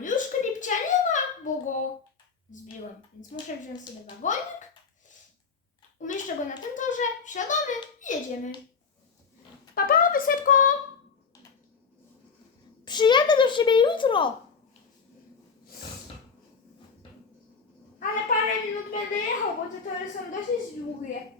klipcia nie ma, bo go zbiłem. Więc muszę wziąć sobie wagonik. Umieszczę go na tym torze, wsiadamy i jedziemy. Papa, wysepko! Przyjadę do ciebie jutro. Ale parę minut będę jechał, bo te tory są dosyć długie.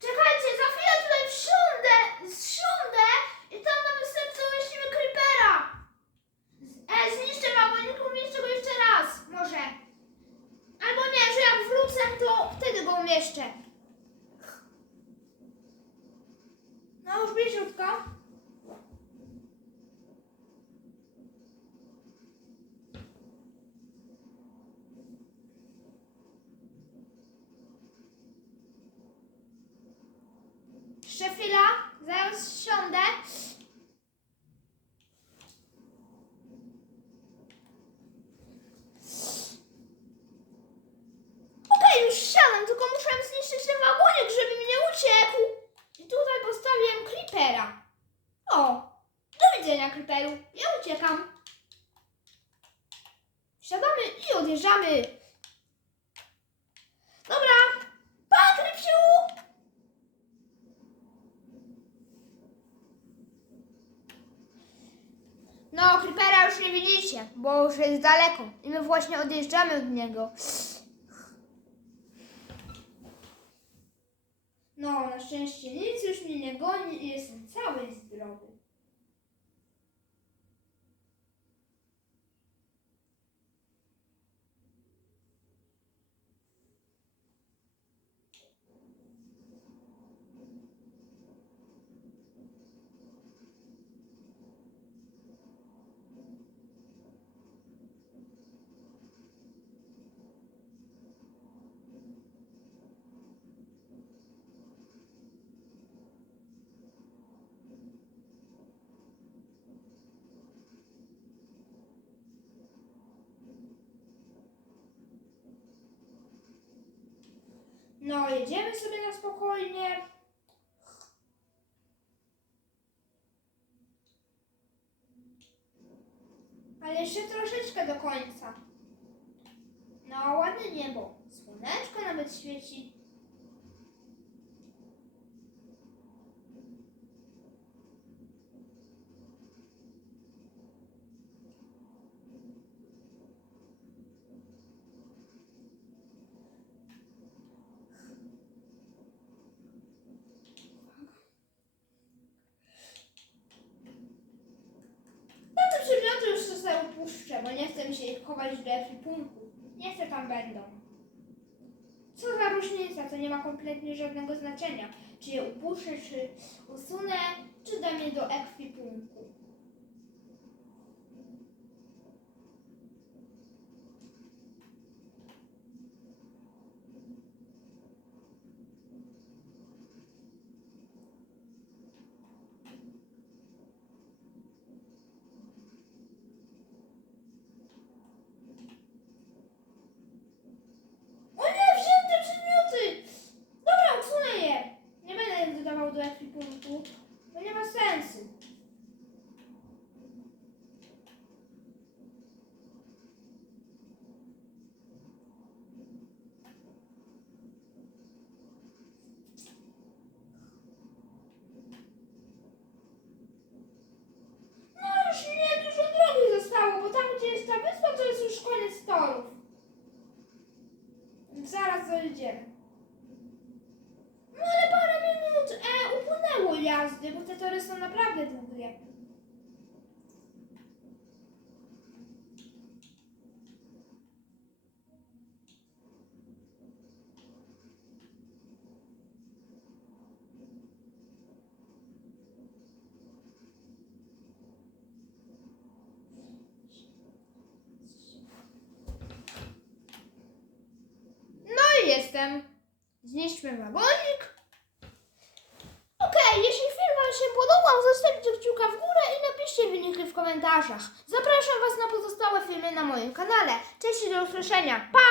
Czekajcie, za chwilę tutaj wsiądę, zsiądę i tam na występce umieścimy creepera. Z- E, zniszczę wagonik, umieszczę go jeszcze raz, może. Albo nie, że jak wrócę, to wtedy go umieszczę. No już. Odjeżdżamy. Dobra, pa creepsiu! No, creepera już nie widzicie, bo już jest daleko. I my właśnie odjeżdżamy od niego. No, na szczęście nic już mnie nie goni i jestem cały zdrowy. No, jedziemy sobie na spokojnie. Ale jeszcze troszeczkę do końca. No, ładne niebo. Słoneczko nawet świeci. No te przedmioty upuszczę, bo nie chcę się ich chować do ekwipunku. Nie chcę tam będą. Co za różnica, to nie ma kompletnie żadnego znaczenia. Czy je upuszczę, czy usunę, czy dam je do ekwipunku. O nie, wziąłem te przedmioty! Dobra, usunę je. Nie będę ich dodawał do ekwipunku, bo nie ma sensu. No już nie dużo drogi zostało, bo tam gdzie jest ta wyspa to jest już koniec torów. Zaraz dojedziemy. No ale parę minut e, upłynęło jazdy, bo te tory są No i jestem. Zniszczmy wagonik. Podobał, zostawcie kciuka w górę i napiszcie wyniki w komentarzach. Zapraszam Was na pozostałe filmy na moim kanale. Cześć i do usłyszenia. Pa!